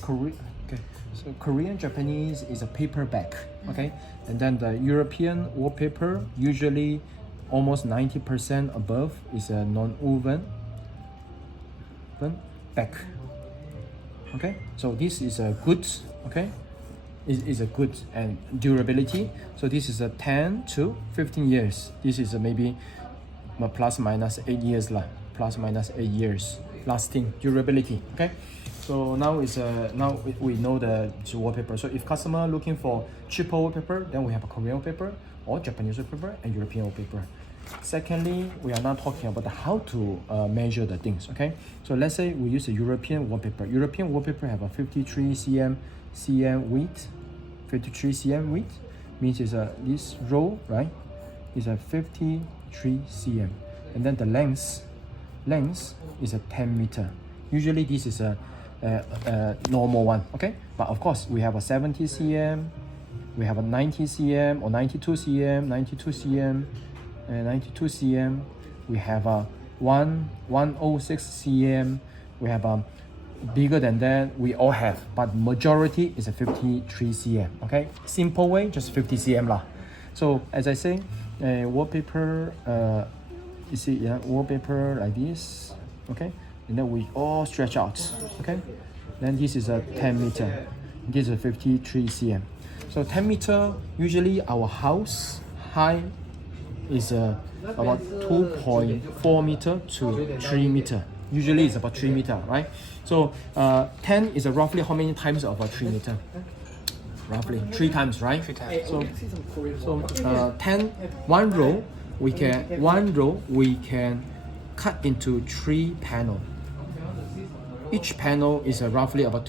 Korea, okay. So Korean Japanese is a paperback, okay, and then the European wallpaper usually almost 90% above is a non-woven back. Okay, so this is a good, okay, is a good and durability. So this is a 10 to 15 years. This is a maybe plus minus 8 years lah, plus minus 8 years lasting durability. Okay, so now is now we know the wallpaper. So if customer looking for cheaper wallpaper, then we have a Korean wallpaper or Japanese wallpaper and European wallpaper. Secondly, we are now talking about how to measure the things. Okay, so let's say we use a European wallpaper. European wallpaper have a 53 cm width. 53 cm width means is this row, right, is a 53 cm, and then the length is a 10 meter. Usually this is a normal one. Okay, but of course we have a 70 cm, we have a 90 cm or 92 cm, 92 cm. 92 cm, we have a 106 cm, we have a bigger than that, we all have, but majority is a 53 cm. Okay, simple way, just 50 cm lah. So as I say, wallpaper, you see, yeah, wallpaper like this. Okay, and then we all stretch out. Okay, then this is a 10 meter, this is a 53 cm. So 10 meter, usually our house high is about 2.4 meter to 3 meter. Usually it's about 3 meter, right? So 10 is roughly how many times of a 3 meter? Roughly 3 times, right? 3 times. So 10, one row we can cut into 3 panel. Each panel is roughly about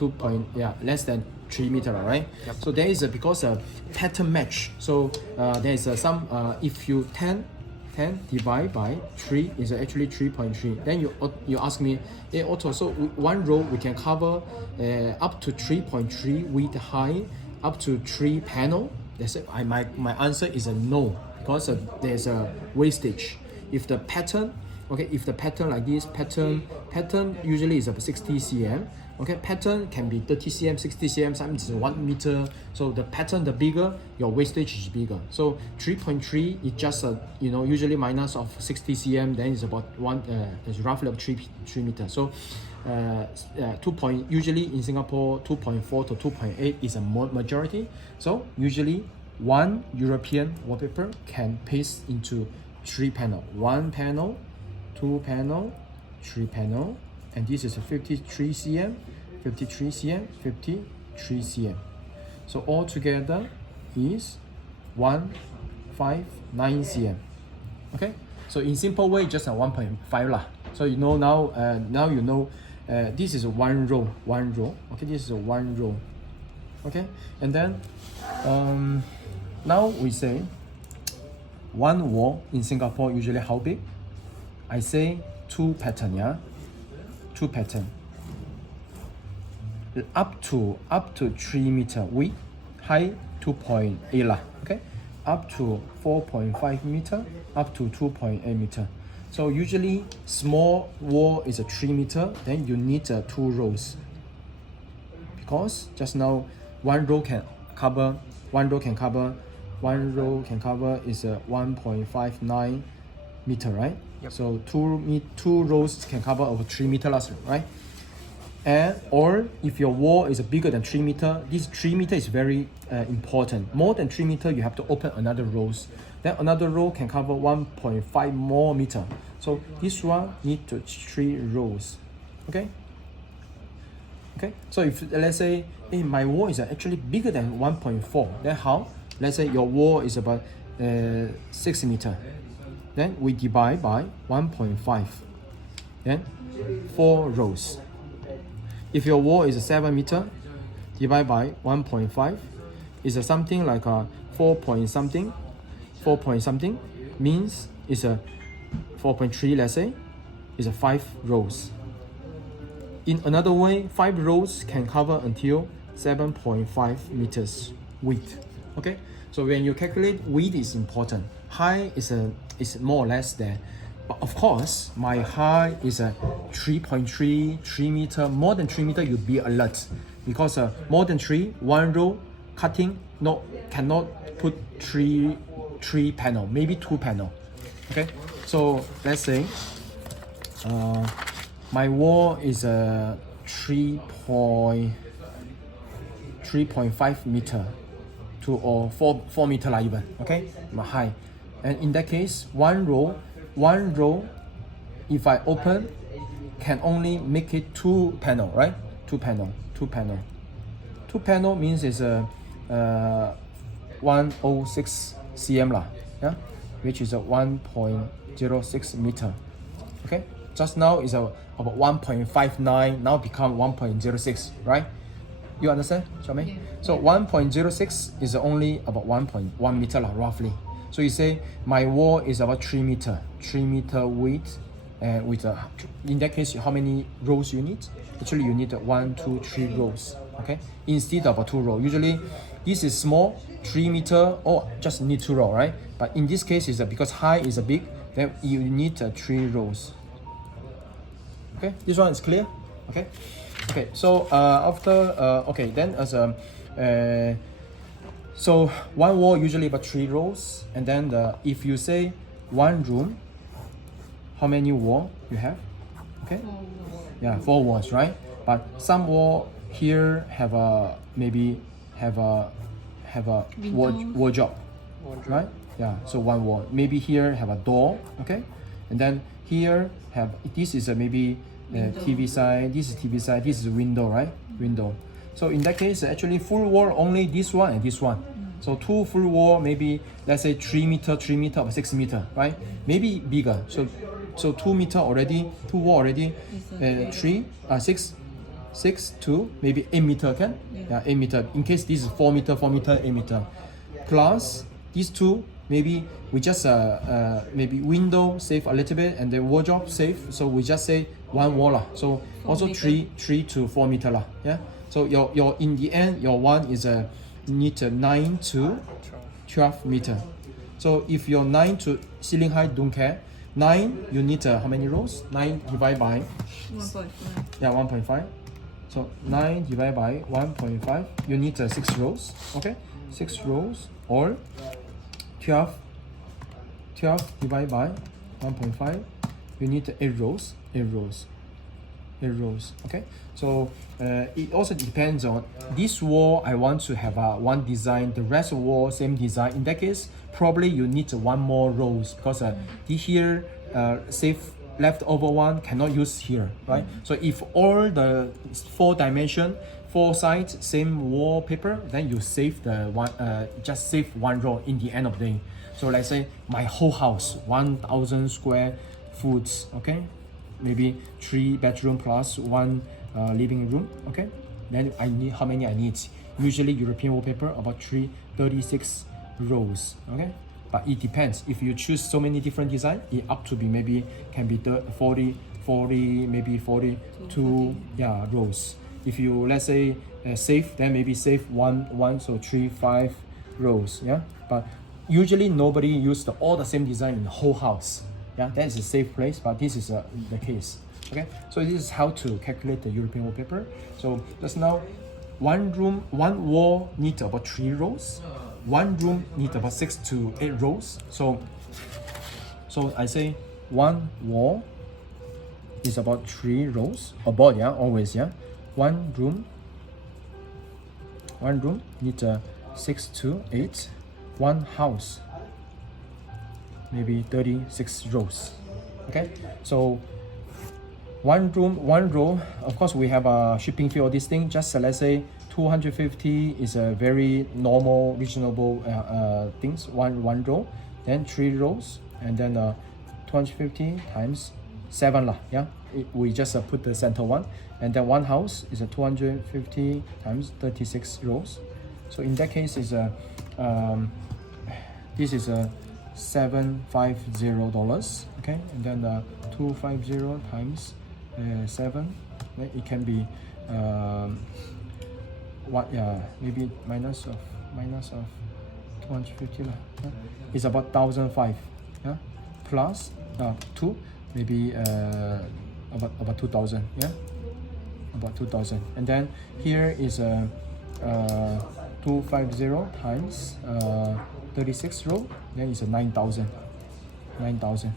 less than 3 meter, right? Yep. So there is because pattern match. So there is some if you 10 divided by 3 is actually 3.3. Then you ask me, hey Otto, so one row we can cover up to 3.3 width high, up to 3 panel. That's it. My answer is a no, because there's a wastage. If the pattern, okay, if the pattern like this, pattern usually is about 60 cm. Okay, pattern can be 30 cm, 60 cm, sometimes 1 meter. So the pattern, the bigger, your wastage is bigger. So 3.3 is just usually minus of 60 cm, then it's about it's roughly about 3 meters. So usually in Singapore 2.4 to 2.8 is a majority. So usually one European wallpaper can paste into 3 panel, 1 panel, 2 panel, 3 panel, and this is a 53 cm, 53 cm, 53 cm. So all together is 159 cm. Okay, so in simple way, just a 1.5 lah. So you know now, you know this is one row. Okay, this is one row. Okay, and then now we say one wall in Singapore usually how big? I say 2 pattern, yeah. 2 pattern up to 3 meter width, high 2.8 lah. Okay, up to 4.5 meter, up to 2.8 meter. So usually small wall is a 3 meter, then you need 2 rows, because just now one row can cover is a 1.59 meter, right? Yep. So two rows can cover over 3 meters, right? And or if your wall is bigger than 3 meter, this 3 meter is very important. More than 3 meter, you have to open another rows. Then another row can cover 1.5 more meter. So this one need 3 rows. Okay. Okay. So if let's say, hey, my wall is actually bigger than 1.4, then how? Let's say your wall is about 6 meter. Then we divide by 1.5. Then 4 rows. If your wall is 7 meter, divide by 1.5 is something like a 4 point something means it's a 4.3, let's say, is a 5 rows. In another way, 5 rows can cover until 7.5 meters width. Okay, so when you calculate width is important. Height is more or less there. But of course, my height is a 3.3, 3 meter. More than 3 meter, you'd be alert, because more than 3, one row cutting, no, cannot put three panel, maybe 2 panel. Okay, so let's say my wall is a 3.5 meter to or 4 meter like even. Okay, my height, and in that case, one row, if I open, can only make it 2 panel, right? 2 panel means it's a 106 cm lah, yeah, which is a 1.06 meter. Okay, just now is about 1.59, now become 1.06, right? You understand, Xiaomei? Yeah. So 1.06 is only about 1.1 meter lah, roughly. So you say my wall is about 3 meter width, and with in that case, how many rows you need? Actually, you need 1, 2, 3 rows. Okay, instead of a 2 row. Usually, this is small, 3 meter, or just need 2 row, right? But in this case, is because height is big, then you need 3 rows. Okay, this one is clear. Okay, okay. So after okay, then as so one wall usually about 3 rows, and then if you say one room, how many wall you have? Okay, 4 walls. Yeah, 4 walls, right? But some wall here have a maybe have a wardrobe, right? Yeah, so one wall. Maybe here have a door, okay, and then here have this is a maybe TV side. This is TV side. This is window, right? Window. So in that case, actually full wall only this one and this one. So 2 full wall, maybe let's say 3 meter or 6 meter, right? Maybe bigger. So 2 meter already, 2 wall already, 6 to maybe 8 meter, can? Yeah, 8 meter. In case this is 4 meter, 8 meter. Plus these 2, maybe we just maybe window save a little bit, and the wardrobe save. So we just say 1 wall lah. So also 3 to 4 meter lah. Yeah. So your in the end your one is need 9 to 12 meter. So if your 9 to ceiling height don't care, 9 you need how many rows? 9 divided by 1.5. Yeah, 1.5. So 9 divided by 1.5, you need 6 rows. Okay, 6 rows, or 12 divided by 1.5, you need 8 rows. Okay, so it also depends on this wall. I want to have one design, the rest of wall same design. In that case, probably you need 1 more rows, because this here save leftover one cannot use here, right? So if all the 4 dimension, 4 sides, same wallpaper, then you save the one, just save 1 row in the end of the day. So let's say my whole house, 1,000 square foot, okay? Maybe 3 bedroom plus 1 living room, okay? Then I need, how many I need? Usually European wallpaper, about 36 rows, okay? But it depends. If you choose so many different design, it up to be maybe can be 40, maybe 42 yeah, rows. If you let's say save, then maybe save one, so 3, 5 rows, yeah. But usually nobody use all the same design in the whole house. Yeah, that is a safe place, but this is the case. Okay, so this is how to calculate the European wallpaper. So just now, 1 room, 1 wall needs about 3 rows. 1 room needs about 6 to 8 rows. So I say 1 wall is about 3 rows. About, yeah, always, yeah. 1 room needs 6 to 8. 1 house, maybe 36 rows. Okay, so 1 room, 1 row. Of course, we have a shipping fee or this thing. Just let's say 250 is a very normal, reasonable things. One row, then 3 rows, and then 250 times 7 lah. Yeah, we just put the center one, and then 1 house is a 250 times 36 rows. So in that case is this is $750. Okay, and then 250 times 7, it can be what, yeah, maybe minus of 250 lah. Yeah? It's about 1,500, yeah, plus 2, maybe about 2,000. Yeah, about 2,000. And then here is a 250 times 36 row, then it's a 9,000. 9,000.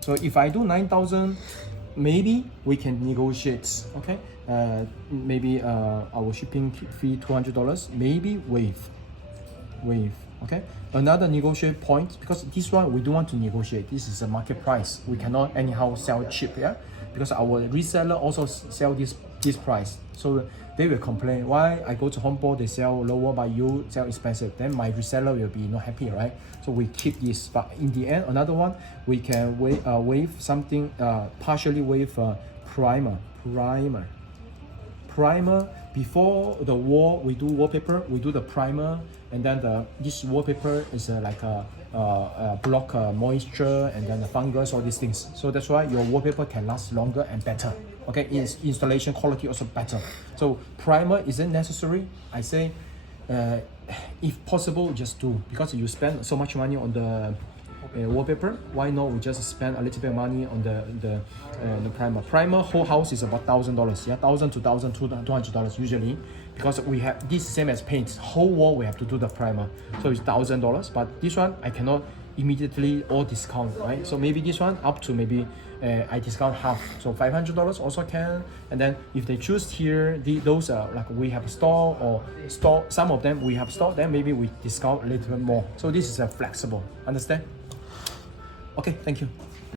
So if I do 9,000, maybe we can negotiate. Okay, maybe our shipping fee $200, maybe waive. Okay, another negotiate point, because this one we don't want to negotiate. This is a market price. We cannot anyhow sell cheap. Yeah, because our reseller also sell this price, so they will complain why I go to Home Depot, they sell lower but you sell expensive, then my reseller will be not happy, right? So we keep this. But in the end, another one, we can waive something, partially waive primer. Before the wall, we do wallpaper, we do the primer, and then this wallpaper is like a block moisture and then the fungus, all these things. So that's why your wallpaper can last longer and better. Okay, its installation quality also better. So primer isn't necessary. I say, if possible, just do, because you spend so much money on the wallpaper. Why not we just spend a little bit of money on the primer? Primer whole house is about $1,000. Yeah, $1,000 to $200 usually, because we have this same as paint. Whole wall we have to do the primer, so it's $1,000. But this one I cannot immediately all discount, right? So maybe this one up to maybe I discount half, so $500 also can. And then if they choose here, those are like we have store or store, some of them we have store, then maybe we discount a little bit more. So this is a flexible, understand? Okay, thank you.